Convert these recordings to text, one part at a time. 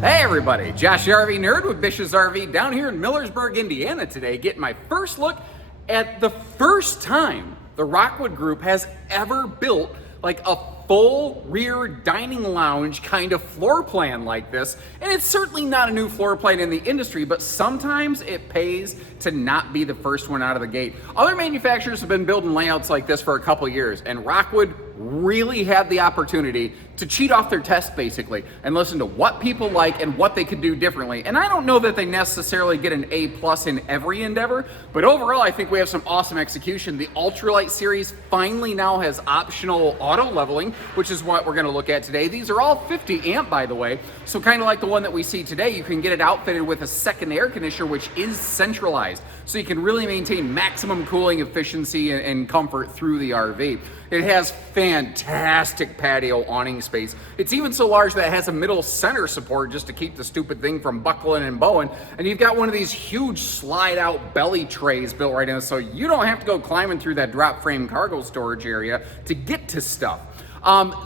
Hey everybody, Josh the RV Nerd with Bish's RV down here in Millersburg, Indiana today, getting my first look at the first time the Rockwood group has ever built like a full rear dining lounge kind of floor plan like this. And it's certainly not a new floor plan in the industry, but sometimes it pays to not be the first one out of the gate. Other manufacturers have been building layouts like this for a couple years, and Rockwood really had the opportunity to cheat off their test basically and listen to what people like and what they could do differently. And I don't know that they necessarily get an A+ in every endeavor, but overall I think we have some awesome execution. The Ultralight series finally now has optional auto leveling, which is what we're going to look at today. These are all 50 amp, by the way, so kind of like the one that we see today, you can get it outfitted with a second air conditioner, which is centralized, so you can really maintain maximum cooling efficiency and comfort through the RV. It has fantastic patio awning space. It's even so large that it has a middle center support just to keep the stupid thing from buckling and bowing. And you've got one of these huge slide out belly trays built right in, so you don't have to go climbing through that drop frame cargo storage area to get to stuff.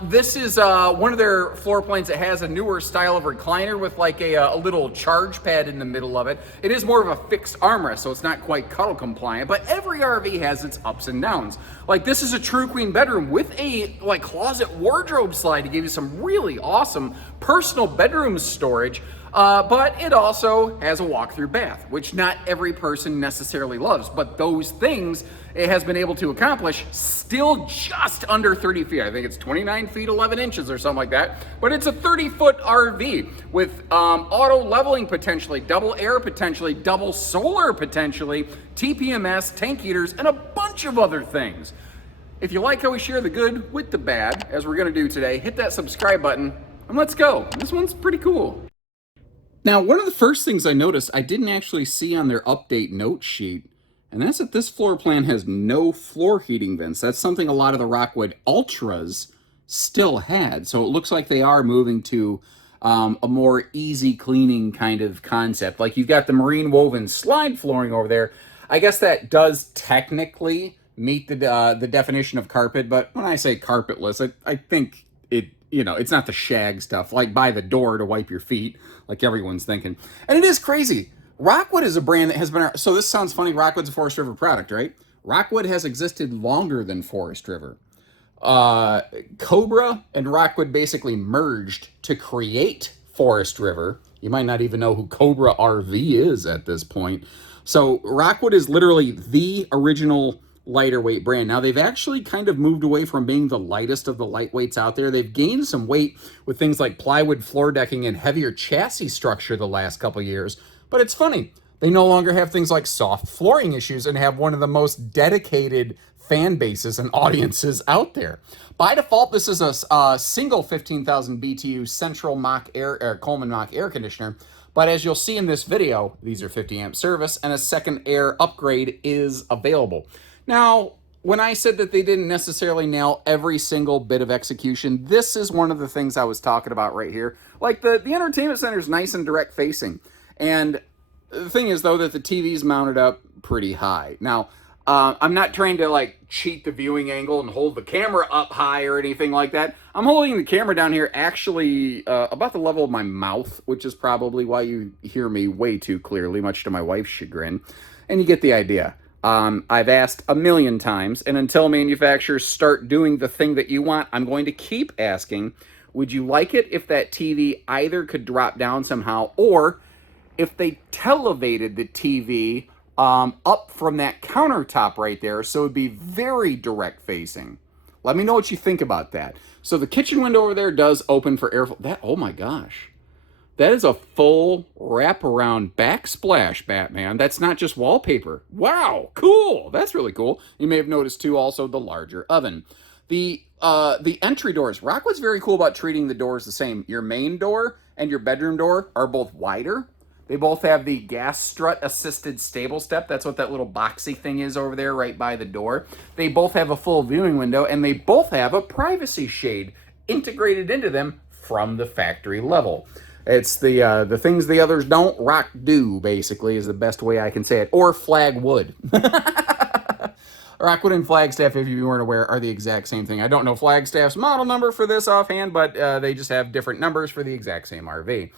This is one of their floor plans that has a newer style of recliner with like a little charge pad in the middle of it. It is more of a fixed armrest, so it's not quite cuddle compliant, but every RV has its ups and downs. Like this is a true queen bedroom with a like closet wardrobe slide to give you some really awesome personal bedroom storage. But it also has a walk-through bath, which not every person necessarily loves, but those things it has been able to accomplish still just under 30 feet. I think it's 29 feet 11 inches or something like that, but it's a 30-foot RV with auto leveling potentially, double air potentially, double solar potentially, TPMS, tank heaters, and a bunch of other things. If you like how we share the good with the bad, as we're gonna do today, hit that subscribe button and let's go. This one's pretty cool. Now, one of the first things I noticed I didn't actually see on their update note sheet, and that's that this floor plan has no floor heating vents. That's something a lot of the Rockwood Ultras still had. So it looks like they are moving to a more easy cleaning kind of concept. Like you've got the marine woven slide flooring over there. I guess that does technically meet the definition of carpet, but when I say carpetless, I think it, you know, it's not the shag stuff like by the door to wipe your feet like everyone's thinking. And it is crazy. Rockwood is a brand that has been, so this sounds funny, Rockwood's a Forest River product, right? Rockwood has existed longer than Forest River. Cobra and Rockwood basically merged to create Forest River. You might not even know who Cobra RV is at this point. So Rockwood is literally the original lighter weight brand. Now they've actually kind of moved away from being the lightest of the lightweights out there. They've gained some weight with things like plywood floor decking and heavier chassis structure the last couple years. But it's funny, they no longer have things like soft flooring issues and have one of the most dedicated fan bases and audiences out there. By default, this is a single 15,000 BTU central Coleman Mach air conditioner. But as you'll see in this video, these are 50 amp service and a second air upgrade is available. Now, when I said that they didn't necessarily nail every single bit of execution, this is one of the things I was talking about right here. Like the entertainment center is nice and direct facing. And the thing is, though, that the TV's mounted up pretty high. Now, I'm not trying to like cheat the viewing angle and hold the camera up high or anything like that. I'm holding the camera down here actually about the level of my mouth, which is probably why you hear me way too clearly, much to my wife's chagrin. And you get the idea. I've asked a million times, and until manufacturers start doing the thing that you want, I'm going to keep asking, would you like it if that TV either could drop down somehow, or if they televated the TV up from that countertop right there so it'd be very direct facing? Let me know what you think about that. So the kitchen window over there does open for airflow. That, oh my gosh. That is a full wraparound backsplash, Batman. That's not just wallpaper. Wow, cool. That's really cool. You may have noticed, too, also the larger oven. The entry doors. Rockwood's very cool about treating the doors the same. Your main door and your bedroom door are both wider. They both have the gas strut assisted stable step. That's what that little boxy thing is over there right by the door. They both have a full viewing window, and they both have a privacy shade integrated into them from the factory level. It's the things the others don't, Rock do, basically, is the best way I can say it. Or flag wood. Rockwood and Flagstaff, if you weren't aware, are the exact same thing. I don't know Flagstaff's model number for this offhand, but they just have different numbers for the exact same RV.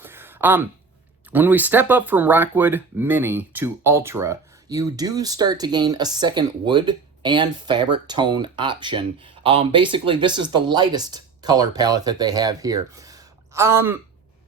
When we step up from Rockwood Mini to Ultra, you do start to gain a second wood and fabric tone option. Basically, this is the lightest color palette that they have here.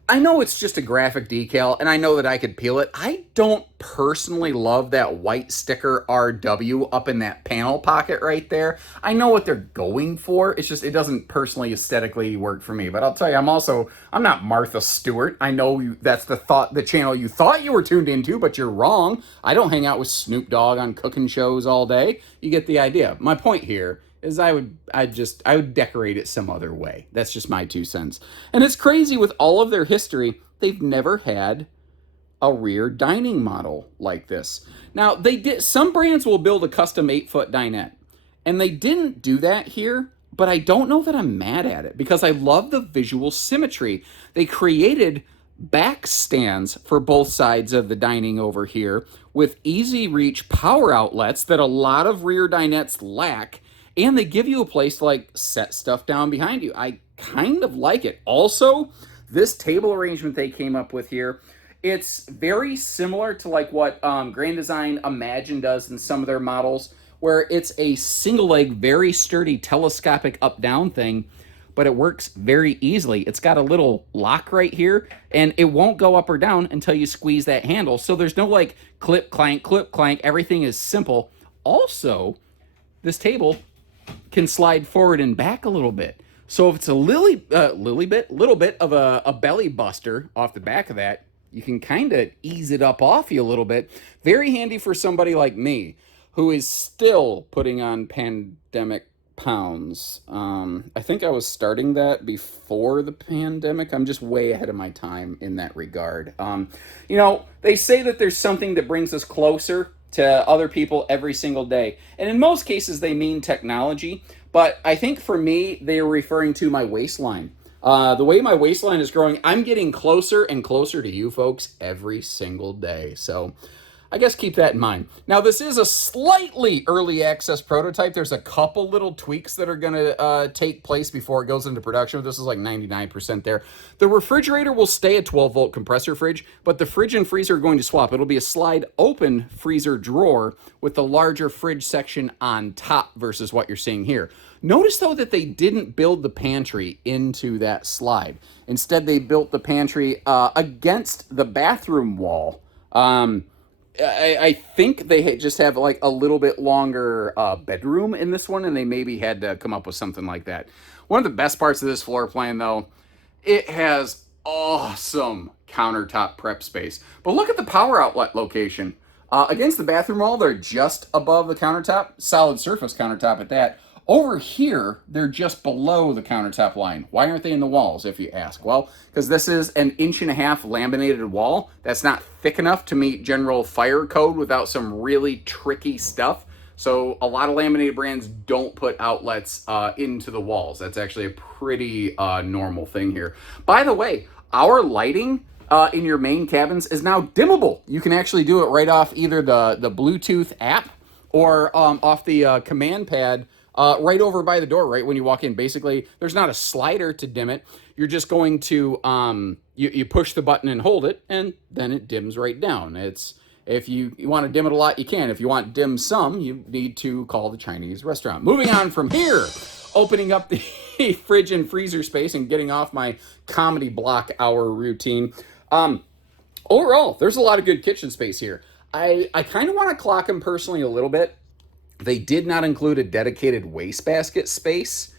I know it's just a graphic decal, and I know that I could peel it. I don't personally love that white sticker RW up in that panel pocket right there. I know what they're going for. It's just, it doesn't personally aesthetically work for me. But I'll tell you, I'm not Martha Stewart. I know that's the channel you thought you were tuned into, but you're wrong. I don't hang out with Snoop Dogg on cooking shows all day. You get the idea. My point here is I would decorate it some other way. That's just my 2 cents. And it's crazy, with all of their history, they've never had a rear dining model like this. Now, some brands will build a custom 8-foot dinette, and they didn't do that here, but I don't know that I'm mad at it because I love the visual symmetry. They created back stands for both sides of the dining over here with easy reach power outlets that a lot of rear dinettes lack. And they give you a place to like set stuff down behind you. I kind of like it. Also, this table arrangement they came up with here, it's very similar to like what Grand Design Imagine does in some of their models, where it's a single leg, very sturdy telescopic up-down thing, but it works very easily. It's got a little lock right here, and it won't go up or down until you squeeze that handle. So there's no like clip, clank, clip, clank. Everything is simple. Also, this table can slide forward and back a little bit. So if it's a little bit of a belly buster off the back of that, you can kind of ease it up off you a little bit. Very handy for somebody like me who is still putting on pandemic pounds. I think I was starting that before the pandemic. I'm just way ahead of my time in that regard. They say that there's something that brings us closer to other people every single day. And in most cases, they mean technology. But I think for me, they are referring to my waistline. The way my waistline is growing, I'm getting closer and closer to you folks every single day. So I guess keep that in mind. Now, this is a slightly early access prototype. There's a couple little tweaks that are going to take place before it goes into production. This is like 99% there. The refrigerator will stay a 12-volt compressor fridge, but the fridge and freezer are going to swap. It'll be a slide-open freezer drawer with the larger fridge section on top versus what you're seeing here. Notice, though, that they didn't build the pantry into that slide. Instead, they built the pantry against the bathroom wall. I think they just have like a little bit longer bedroom in this one, and they maybe had to come up with something like that. One of the best parts of this floor plan, though, it has awesome countertop prep space. But look at the power outlet location. Against the bathroom wall, they're just above the countertop, solid surface countertop at that. Over here, they're just below the countertop line. Why aren't they in the walls, if you ask? Well, because this is an 1.5-inch laminated wall that's not thick enough to meet general fire code without some really tricky stuff. So a lot of laminated brands don't put outlets into the walls. That's actually a pretty normal thing here. By the way, our lighting in your main cabins is now dimmable. You can actually do it right off either the Bluetooth app or off the command pad right over by the door, right when you walk in. Basically, there's not a slider to dim it. You're just going to, you push the button and hold it, and then it dims right down. If you want to dim it a lot, you can. If you want dim some, you need to call the Chinese restaurant. Moving on from here, opening up the fridge and freezer space and getting off my comedy block hour routine. Overall, there's a lot of good kitchen space here. I kind of want to clock them personally a little bit. They did not include a dedicated wastebasket space.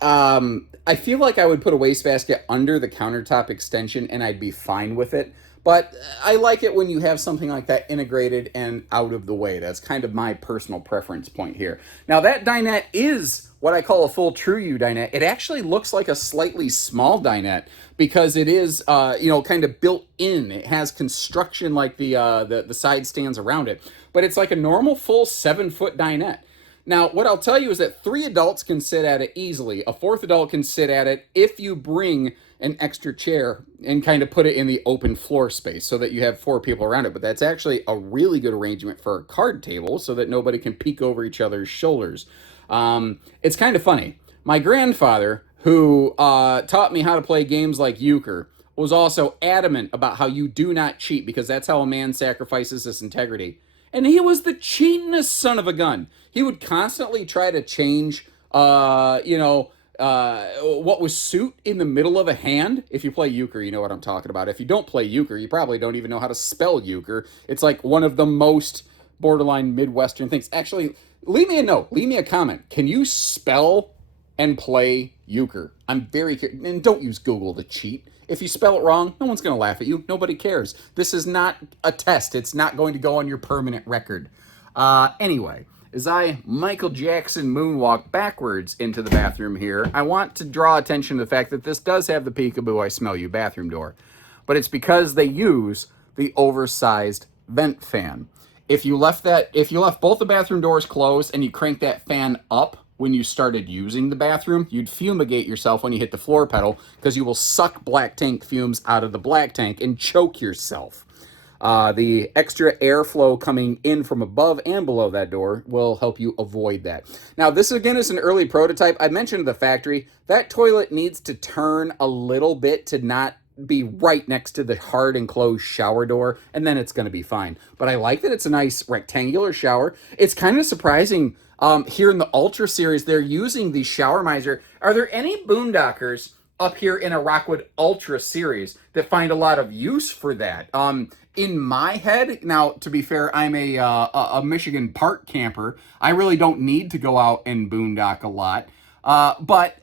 I feel like I would put a wastebasket under the countertop extension and I'd be fine with it. But I like it when you have something like that integrated and out of the way. That's kind of my personal preference point here. Now, that dinette is what I call a full True U dinette. It actually looks like a slightly small dinette because it is, kind of built in. It has construction like the side stands around it. But it's like a normal full 7-foot dinette. Now, what I'll tell you is that 3 adults can sit at it easily. A 4th adult can sit at it if you bring an extra chair and kind of put it in the open floor space so that you have 4 people around it. But that's actually a really good arrangement for a card table so that nobody can peek over each other's shoulders. It's kind of funny. My grandfather, who taught me how to play games like euchre, was also adamant about how you do not cheat because that's how a man sacrifices his integrity. And he was the cheatingest son of a gun. He would constantly try to change, what was suit in the middle of a hand. If you play euchre, you know what I'm talking about. If you don't play euchre, you probably don't even know how to spell euchre. It's like one of the most borderline Midwestern things. Actually, leave me a note. Leave me a comment. Can you spell and play euchre? I'm very curious. And don't use Google to cheat. If you spell it wrong, no one's going to laugh at you. Nobody cares. This is not a test. It's not going to go on your permanent record. Anyway, as I Michael Jackson moonwalk backwards into the bathroom here, I want to draw attention to the fact that this does have the peekaboo I smell you bathroom door. But it's because they use the oversized vent fan. If you left both the bathroom doors closed and you cranked that fan up when you started using the bathroom, you'd fumigate yourself when you hit the floor pedal because you will suck black tank fumes out of the black tank and choke yourself. The extra airflow coming in from above and below that door will help you avoid that. Now, this again is an early prototype. I mentioned the factory. That toilet needs to turn a little bit to not be right next to the hard and closed shower door, and then it's going to be fine. But I like that it's a nice rectangular shower. It's kind of surprising here in the Ultra series, they're using the shower miser. Are there any boondockers up here in a Rockwood Ultra series that find a lot of use for that? In my head, now, to be fair, I'm a Michigan park camper. I really don't need to go out and boondock a lot. But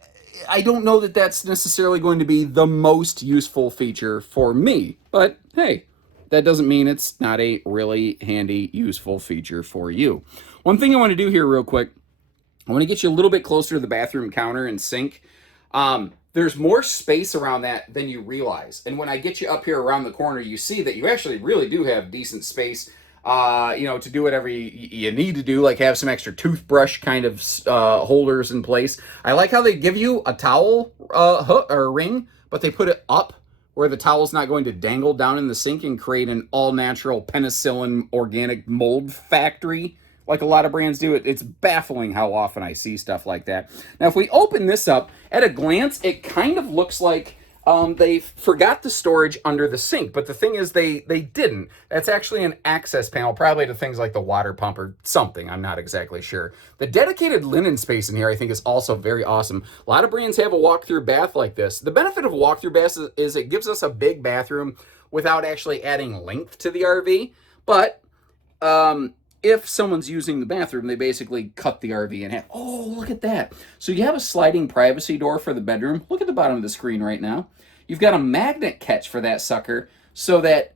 I don't know that that's necessarily going to be the most useful feature for me. But hey, that doesn't mean it's not a really handy, useful feature for you. One thing I want to do here real quick, I want to get you a little bit closer to the bathroom counter and sink. There's more space around that than you realize. And when I get you up here around the corner, you see that you actually really do have decent space, to do whatever you need to do, like have some extra toothbrush kind of holders in place. I like how they give you a towel hook or ring, but they put it up where the towel's not going to dangle down in the sink and create an all-natural penicillin organic mold factory like a lot of brands do. It's baffling how often I see stuff like that. Now, if we open this up, at a glance, it kind of looks like they forgot the storage under the sink, but the thing is they didn't. That's actually an access panel, probably to things like the water pump or something. I'm not exactly sure. The dedicated linen space in here, I think, is also very awesome. A lot of brands have a walk-through bath like this. The benefit of a walk-through bath is it gives us a big bathroom without actually adding length to the RV, but if someone's using the bathroom, they basically cut the RV in half. Oh, look at that. So you have a sliding privacy door for the bedroom. Look at the bottom of the screen right now. You've got a magnet catch for that sucker so that,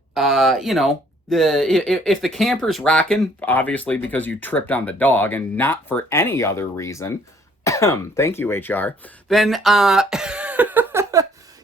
if the camper's rocking, obviously because you tripped on the dog and not for any other reason, thank you, HR, then,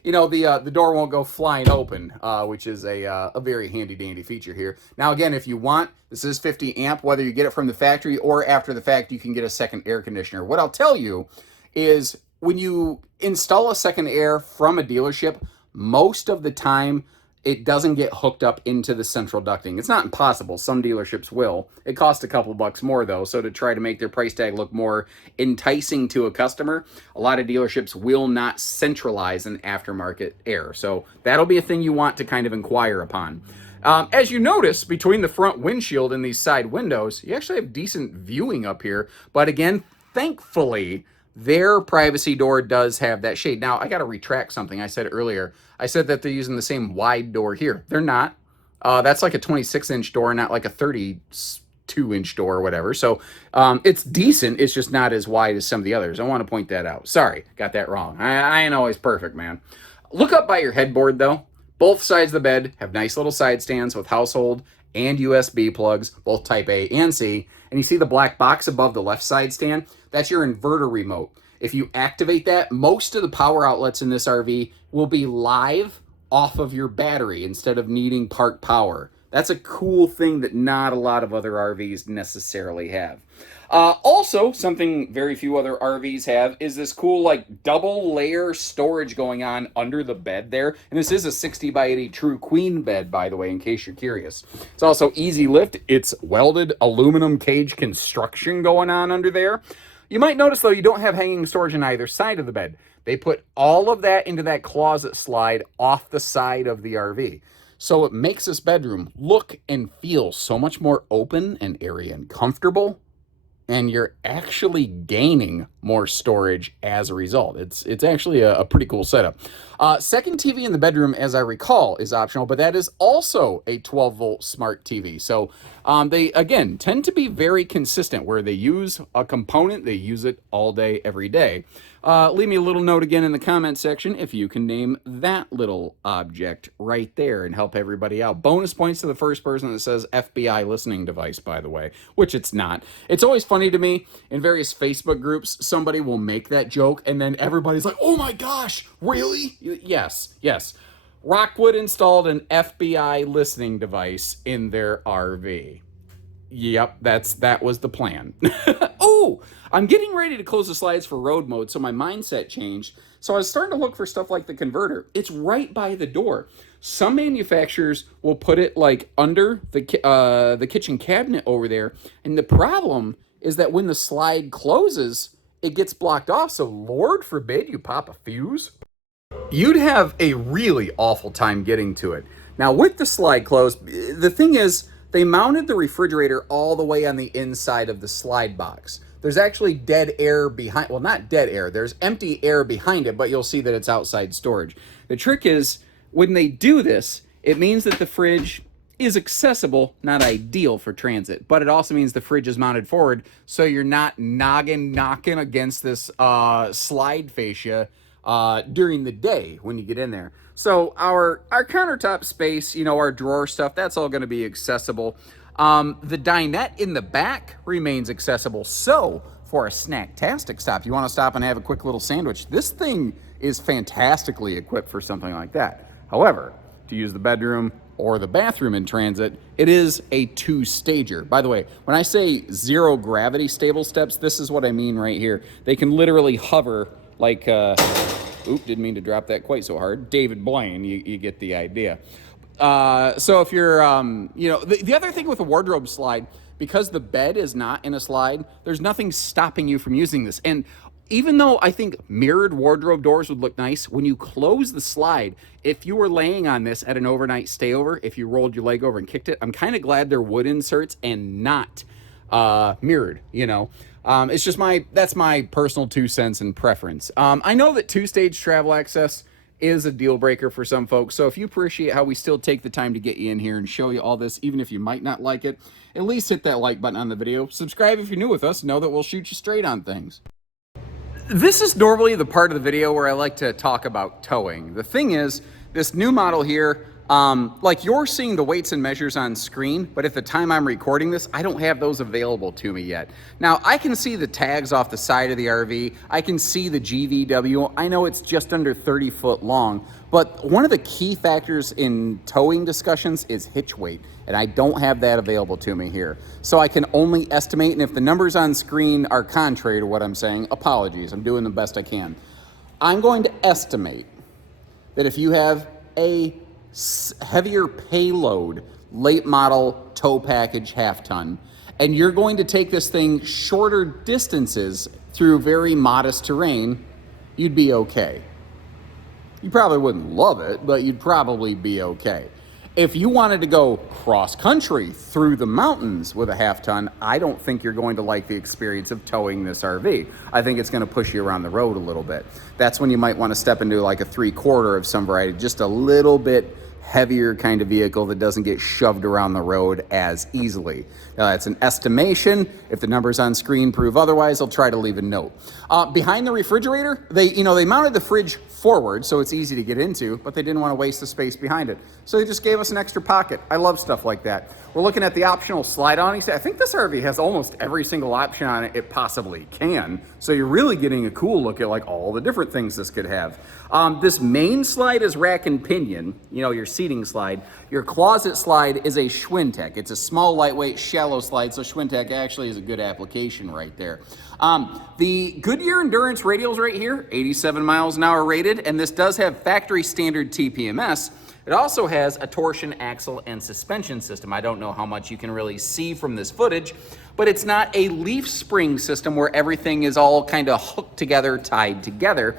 the door won't go flying open, which is a very handy-dandy feature here. Now, again, if you want, this is 50 amp, whether you get it from the factory or after the fact, you can get a second air conditioner. What I'll tell you is when you install a second air from a dealership, most of the time, it doesn't get hooked up into the central ducting. It's not impossible. Some dealerships will. It costs a couple bucks more, though, so to try to make their price tag look more enticing to a customer, a lot of dealerships will not centralize an aftermarket air. So that'll be a thing you want to kind of inquire upon. As you notice, between the front windshield and these side windows, you actually have decent viewing up here. But again, thankfully, their privacy door does have that shade. Now, I got to retract something I said earlier. I said that they're using the same wide door here. They're not. That's like a 26-inch door, not like a 32-inch door or whatever. So it's decent. It's just not as wide as some of the others. I want to point that out. Sorry, got that wrong. I ain't always perfect, man. Look up by your headboard, though. Both sides of the bed have nice little side stands with household and USB plugs, both Type A and C. And you see the black box above the left side stand? That's your inverter remote. If you activate that, most of the power outlets in this RV will be live off of your battery instead of needing park power. That's a cool thing that not a lot of other RVs necessarily have. Also, something very few other RVs have is this cool like double layer storage going on under the bed there. And this is a 60 by 80 true queen bed, by the way, in case you're curious. It's also easy lift. It's welded aluminum cage construction going on under there. You might notice, though, you don't have hanging storage on either side of the bed. They put all of that into that closet slide off the side of the RV. So it makes this bedroom look and feel so much more open and airy and comfortable, and you're actually gaining more storage as a result. It's actually a pretty cool setup. Second TV in the bedroom, as I recall, is optional, but that is also a 12-volt smart TV. So they, again, tend to be very consistent. Where they use a component, they use it all day, every day. Leave me a little note again in the comment section if you can name that little object right there and help everybody out. Bonus points to the first person that says FBI listening device, by the way, which it's not. It's always funny to me in various Facebook groups, somebody will make that joke and then everybody's like, oh my gosh, really? Yes. Rockwood installed an FBI listening device in their RV. Yep, that was the plan. Oh, I'm getting ready to close the slides for road mode, so my mindset changed. So I was starting to look for stuff like the converter. It's right by the door. Some manufacturers will put it like under the kitchen cabinet over there, and the problem is that when the slide closes, it gets blocked off. So Lord forbid you pop a fuse. You'd have a really awful time getting to it. Now with the slide closed, the thing is, they mounted the refrigerator all the way on the inside of the slide box. There's actually dead air behind, well, not dead air, there's empty air behind it, but you'll see that it's outside storage. The trick is, when they do this, it means that the fridge is accessible, not ideal for transit, but it also means the fridge is mounted forward, so you're not knocking against this slide fascia during the day when you get in there. So our countertop space, you know, our drawer stuff, that's all going to be accessible. The dinette in the back remains accessible. So for a snacktastic stop, you want to stop and have a quick little sandwich, this thing is fantastically equipped for something like that. However, to use the bedroom or the bathroom in transit, it is a two-stager. By the way, when I say zero gravity stable steps, this is what I mean right here. They can literally hover like, didn't mean to drop that quite so hard. David Blaine, you get the idea. So if you're, the other thing with a wardrobe slide, because the bed is not in a slide, there's nothing stopping you from using this. And even though I think mirrored wardrobe doors would look nice, when you close the slide, if you were laying on this at an overnight stayover, if you rolled your leg over and kicked it, I'm kind of glad they're wood inserts and not mirrored, you know. It's just that's my personal 2 cents and preference. I know that two-stage travel access is a deal breaker for some folks. So if you appreciate how we still take the time to get you in here and show you all this, even if you might not like it, at least hit that like button on the video. Subscribe if you're new with us. Know that we'll shoot you straight on things. This is normally the part of the video where I like to talk about towing. The thing is, this new model here, like you're seeing the weights and measures on screen, but at the time I'm recording this, I don't have those available to me yet. Now, I can see the tags off the side of the RV. I can see the GVW. I know it's just under 30 foot long, but one of the key factors in towing discussions is hitch weight, and I don't have that available to me here. So I can only estimate, and if the numbers on screen are contrary to what I'm saying, apologies. I'm doing the best I can. I'm going to estimate that if you have a heavier payload late model tow package half ton, and you're going to take this thing shorter distances through very modest terrain, you'd be okay. You probably wouldn't love it, but you'd probably be okay. If you wanted to go cross country through the mountains with a half ton, I don't think you're going to like the experience of towing this RV. I think it's going to push you around the road a little bit. That's when you might want to step into like a 3/4 of some variety, just a little bit heavier kind of vehicle that doesn't get shoved around the road as easily. Now that's an estimation. If the numbers on screen prove otherwise, I'll try to leave a note. Behind the refrigerator, they mounted the fridge forward so it's easy to get into, but they didn't want to waste the space behind it. So they just gave us an extra pocket. I love stuff like that. We're looking at the optional slide awning. I think this RV has almost every single option on it possibly can. So you're really getting a cool look at like all the different things this could have. This main slide is rack and pinion, your seating slide. Your closet slide is a Schwintek. It's a small, lightweight, shallow slide, so Schwintek actually is a good application right there. The Goodyear Endurance radials right here, 87 miles an hour rated, and this does have factory standard TPMS. It also has a torsion axle and suspension system. I don't know how much you can really see from this footage, but it's not a leaf spring system where everything is all kind of hooked together, tied together.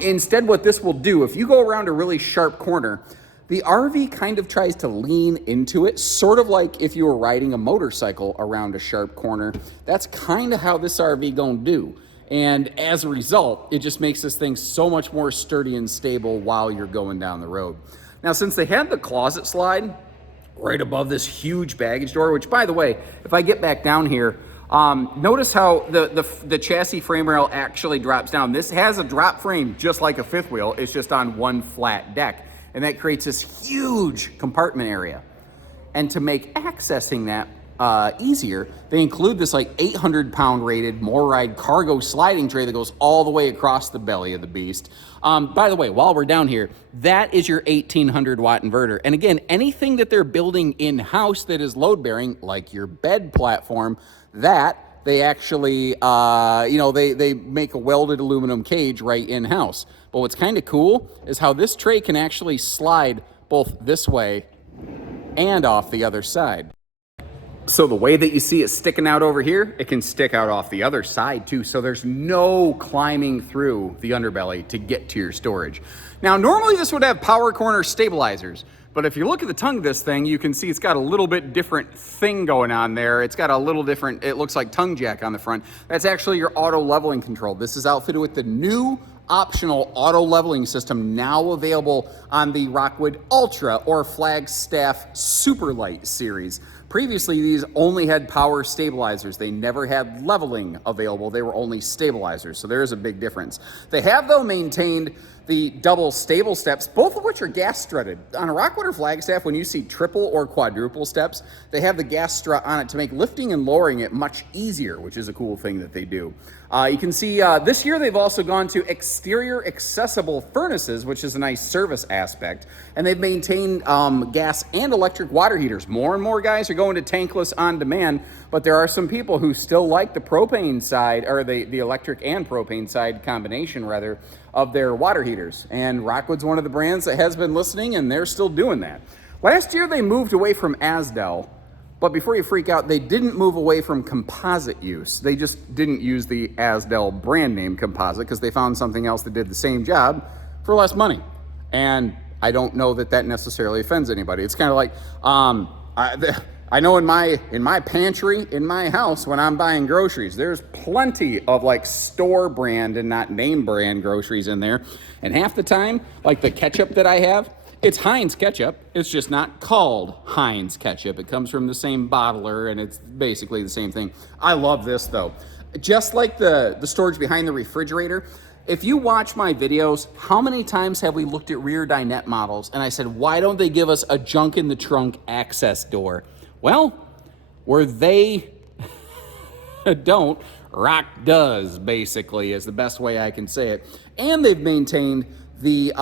Instead, what this will do, if you go around a really sharp corner, the RV kind of tries to lean into it, sort of like if you were riding a motorcycle around a sharp corner. That's kind of how this RV gonna do. And as a result, it just makes this thing so much more sturdy and stable while you're going down the road. Now, since they had the closet slide right above this huge baggage door, which, by the way, if I get back down here, notice how the chassis frame rail actually drops down. This has a drop frame just like a fifth wheel. It's just on one flat deck. And that creates this huge compartment area. And to make accessing that easier, they include this like 800-pound rated MORryde cargo sliding tray that goes all the way across the belly of the beast. By the way, while we're down here, that is your 1800-watt inverter. And again, anything that they're building in-house that is load-bearing, like your bed platform, that they actually, they make a welded aluminum cage right in-house. But what's kind of cool is how this tray can actually slide both this way and off the other side. So the way that you see it sticking out over here, it can stick out off the other side too. So there's no climbing through the underbelly to get to your storage. Now, normally this would have power corner stabilizers, but if you look at the tongue of this thing, you can see it's got a little bit different thing going on there. It's got a little different, it looks like tongue jack on the front. That's actually your auto leveling control. This is outfitted with the new optional auto leveling system now available on the Rockwood Ultra or Flagstaff Superlight series. Previously, these only had power stabilizers. They never had leveling available. They were only stabilizers, so there is a big difference. They have, though, maintained the double stable steps, both of which are gas strutted. On a Rockwood or Flagstaff, when you see triple or quadruple steps, they have the gas strut on it to make lifting and lowering it much easier, which is a cool thing that they do. You can see this year they've also gone to exterior accessible furnaces, which is a nice service aspect, and they've maintained gas and electric water heaters. More and more guys are going to tankless on demand, but there are some people who still like the propane side, or the electric and propane side combination, rather, of their water heaters. And Rockwood's one of the brands that has been listening, and they're still doing that. Last year they moved away from Asdel, but before you freak out, they didn't move away from composite use. They just didn't use the Asdel brand name composite because they found something else that did the same job for less money. And I don't know that that necessarily offends anybody. It's kind of like, I know in my pantry, in my house, when I'm buying groceries, there's plenty of like store brand and not name brand groceries in there. And half the time, like the ketchup that I have, it's Heinz ketchup. It's just not called Heinz ketchup. It comes from the same bottler and it's basically the same thing. I love this though. Just like the storage behind the refrigerator, if you watch my videos, how many times have we looked at rear dinette models and I said, why don't they give us a junk in the trunk access door? Well, where they don't, Rock does, basically, is the best way I can say it. And they've maintained the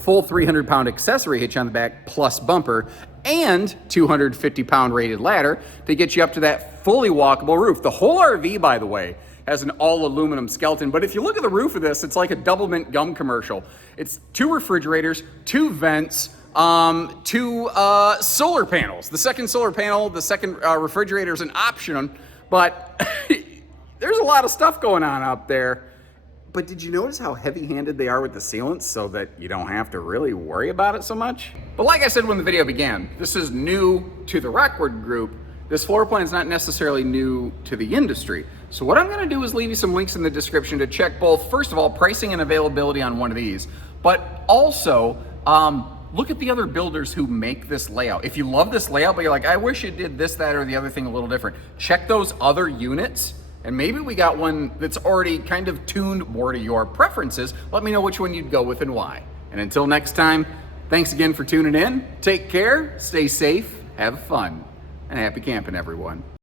full 300-pound accessory hitch on the back plus bumper and 250-pound rated ladder to get you up to that fully walkable roof. The whole RV, by the way, has an all aluminum skeleton, but if you look at the roof of this, it's like a double mint gum commercial. It's 2 refrigerators, 2 vents, 2 solar panels. The second solar panel, the second refrigerator is an option, but there's a lot of stuff going on up there. But did you notice how heavy-handed they are with the sealants so that you don't have to really worry about it so much? But like I said when the video began, this is new to the Rockwood group. This floor plan is not necessarily new to the industry. So what I'm gonna do is leave you some links in the description to check both, first of all, pricing and availability on one of these, but also look at the other builders who make this layout. If you love this layout, but you're like, I wish it did this, that, or the other thing a little different, check those other units. And maybe we got one that's already kind of tuned more to your preferences. Let me know which one you'd go with and why. And until next time, thanks again for tuning in. Take care, stay safe, have fun, and happy camping, everyone.